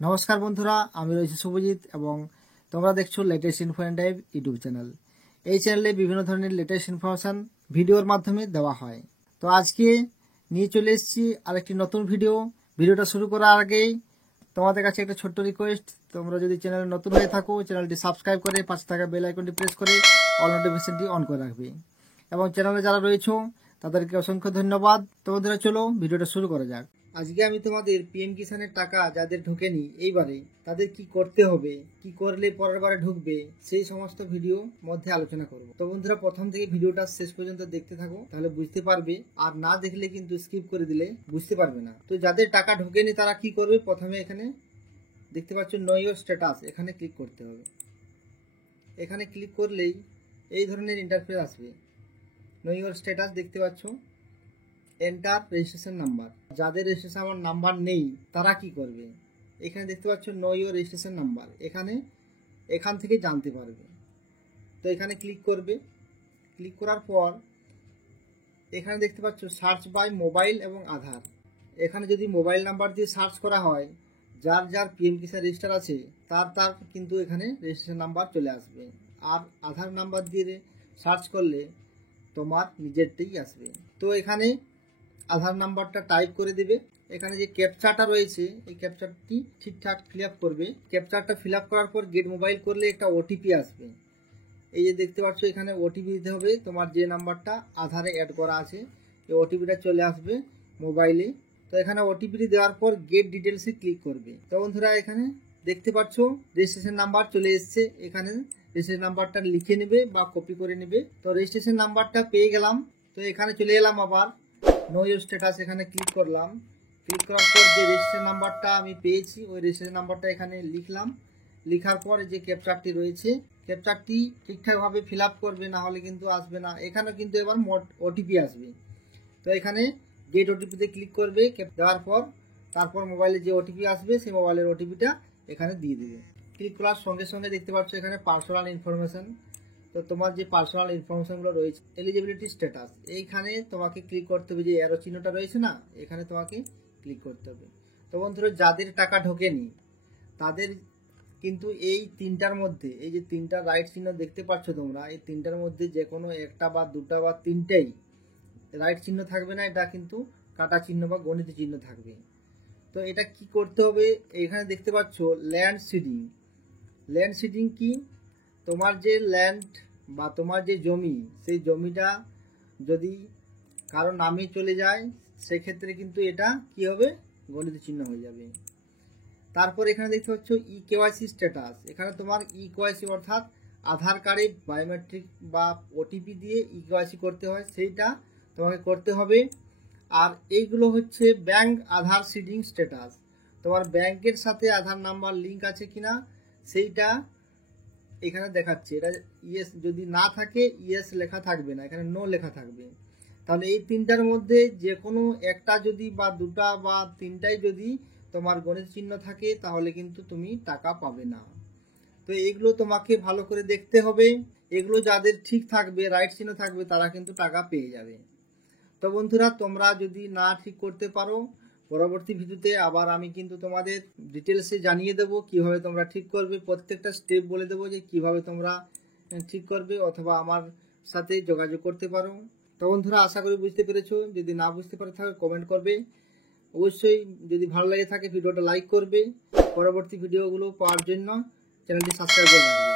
নমস্কার বন্ধুরা, আমি রয়েছি শুভজিৎ এবং তোমরা দেখছো latest info and type YouTube channel. এই চ্যানেলে বিভিন্ন ধরনের লেটেস্ট ইনফরমেশন ভিডিওর মাধ্যমে দেওয়া হয়। তো আজকে নিয়ে চলে এসেছি আরেকটি নতুন ভিডিওটা শুরু করার আগেই তোমাদের কাছে একটা ছোট্ট রিকোয়েস্ট, তোমরা যদি চ্যানেলে নতুন হয়ে থাকো চ্যানেলটি সাবস্ক্রাইব করে পাশে থাকা বেল আইকনটি প্রেস করে অল নোটিফিকেশনটি অন করে রাখবে এবং চ্যানেলে যারা রয়েছে তাদেরকে অসংখ্য ধন্যবাদ। তো বন্ধুরা চলো ভিডিওটা শুরু করা যাক। আজকে আমি তোমাদের পিএম কিষানের টাকা যাদের ঢোকেনি এইবারে তাদের কি করতে হবে, কি করলে পরের বারে ঢুকবে, সেই সমস্ত ভিডিও মধ্যে আলোচনা করব। তো বন্ধুরা প্রথম থেকে ভিডিওটা শেষ পর্যন্ত দেখতে থাকো, তাহলে বুঝতে পারবে। আর না দেখলে কিন্তু স্কিপ করে দিলে বুঝতে পারবে না। তো যাদের টাকা ঢোকেনি তারা কি করবে, প্রথমে এখানে দেখতে পাচ্ছ নো ইওর স্ট্যাটাস, এখানে ক্লিক করতে হবে। এখানে ক্লিক করলেই এই ধরনের ইন্টারফেস আসবে। নো ইওর স্ট্যাটাস দেখতে পাচ্ছ, এন্টার রেজিস্ট্রেশন নাম্বার। যাদের রেজিস্ট্রেশন নাম্বার নেই তারা কি করবে, এখানে দেখতে পাচ্ছ নো ইওর রেজিস্ট্রেশন নাম্বার, এখান থেকে জানতে পারবে। তো এখানে ক্লিক করবে। ক্লিক করার পর এখানে দেখতে পাচ্ছ সার্চ বাই মোবাইল এবং আধার। এখানে যদি মোবাইল নাম্বার দিয়ে সার্চ করা হয়, যার পিএম কিষান রেজিস্টার আছে তার কিন্তু এখানে রেজিস্ট্রেশন নাম্বার চলে আসবে। আর আধার নাম্বার দিয়ে সার্চ করলে তোমার নিজেরটাই আসবে। তো এখানে আধার নাম্বারটা টাইপ করে দেবে। এখানে যে ক্যাপচাটা রয়েছে এই ক্যাপচারটি ঠিকঠাক ফিল আপ করবে। ক্যাপচারটা ফিল আপ করার পর গেট মোবাইল করলে একটা ওটিপি আসবে। এই যে দেখতে পাচ্ছ এখানে ওটিপি দিতে হবে, তোমার যে নাম্বারটা আধারে অ্যাড করা আছে এই ওটিপিটা চলে আসবে মোবাইলে। তো এখানে ওটিপিটি দেওয়ার পর গেট ডিটেলসে ক্লিক করবে। তো বন্ধুরা এখানে দেখতে পাচ্ছ রেজিস্ট্রেশন নাম্বার চলে এসছে। এখানে রেজিস্ট্রেশন নাম্বারটা লিখে নেবে বা কপি করে নেবে। তো রেজিস্ট্রেশন নাম্বারটা পেয়ে গেলাম। তো এখানে চলে এলাম আবার নো ইওর স্ট্যাটাস, এখানে ক্লিক করলাম। ক্লিক করার পর যে রেজিস্ট্রেশন নাম্বারটা আমি পেয়েছি ওই রেজিস্ট্রেশন নাম্বারটা এখানে লিখলাম। লিখার পর যে ক্যাপচারটি রয়েছে ক্যাপচারটি ঠিকঠাকভাবে ফিল আপ করবে, না হলে কিন্তু আসবে না। এখানে কিন্তু এবার ওটিপি আসবে। তো এখানে গেট ওটিপিতে ক্লিক করবে। দেওয়ার পর তারপর মোবাইলে যে ওটিপি আসবে সেই মোবাইলের ওটিপিটা এখানে দিয়ে দেবে। ক্লিক করার সঙ্গে সঙ্গে দেখতে পাচ্ছ এখানে পার্সোনাল ইনফরমেশন। তো তোমার যে পার্সোনাল ইনফরমেশনগুলো রয়েছে, এলিজিবিলিটি স্ট্যাটাস, এইখানে তোমাকে ক্লিক করতে হবে। যে অ্যারো চিহ্নটা রয়েছে না, এখানে তোমাকে ক্লিক করতে হবে। তো বন্ধুরা যাদের টাকা ঢোকেনি তাদের কিন্তু এই তিনটার মধ্যে, এই যে তিনটা রাইট চিহ্ন দেখতে পাচ্ছ তোমরা, এই তিনটার মধ্যে যে কোনো একটা বা দুটা বা তিনটাই রাইট চিহ্ন থাকবে না, এটা কিন্তু কাটা চিহ্ন বা গণিত চিহ্ন থাকবে। তো এটা কি করতে হবে, এখানে দেখতে পাচ্ছ ল্যান্ড সিডিং। ল্যান্ড সিডিং কি, তোমার যে ল্যান্ড বা তোমার যে জমি, সেই জমিটা যদি কারো নামে চলে যায় সেক্ষেত্রে কিন্তু এটা কি হবে, গণিত চিহ্ন হয়ে যাবে। তারপর এখানে দেখতে পাচ্ছ ই কেওয়াইসি স্ট্যাটাস। এখানে তোমার ই কেওয়াইসি অর্থাৎ আধার কার্ডে বায়োমেট্রিক বা ওটিপি দিয়ে ই কেওয়াইসি করতে হয়, সেইটা তোমাকে করতে হবে। আর এইগুলো হচ্ছে ব্যাংক আধার সিডিং স্ট্যাটাস। তোমার ব্যাংকের সাথে আধার নাম্বার লিঙ্ক আছে কিনা সেইটা এখানে দেখাচ্ছে। এটা ইয়েস যদি না থাকে ইয়েস লেখা থাকবে না, এখানে নো লেখা থাকবে। তাহলে এই তিনটার মধ্যে যে কোনো একটা যদি বা দুটা বা তিনটাই যদি তোমার গণিত চিহ্ন থাকে তাহলে কিন্তু তুমি টাকা পাবে না। তো এগুলো তোমাকে ভালো করে দেখতে হবে। এগুলো যাদের ঠিক থাকবে, রাইট চিহ্ন থাকবে, তারা কিন্তু টাকা পেয়ে যাবে। তো বন্ধুরা তোমরা যদি না ঠিক করতে পারো, পরবর্তী ভিডিওতে আবার আমি কিন্তু তোমাদের ডিটেলসে জানিয়ে দেবো কিভাবে তোমরা ঠিক করবে। প্রত্যেকটা স্টেপ বলে দেবো যে কিভাবে তোমরা ঠিক করবে, অথবা আমার সাথে যোগাযোগ করতে পারো। তো বন্ধুরা আশা করি বুঝতে পেরেছো। যদি না বুঝতে পারে থাকে কমেন্ট করবে। অবশ্যই যদি ভালো লাগে থাকে ভিডিওটা লাইক করবে। পরবর্তী ভিডিওগুলো পাওয়ার জন্য চ্যানেলটি সাবস্ক্রাইব করে রাখবে।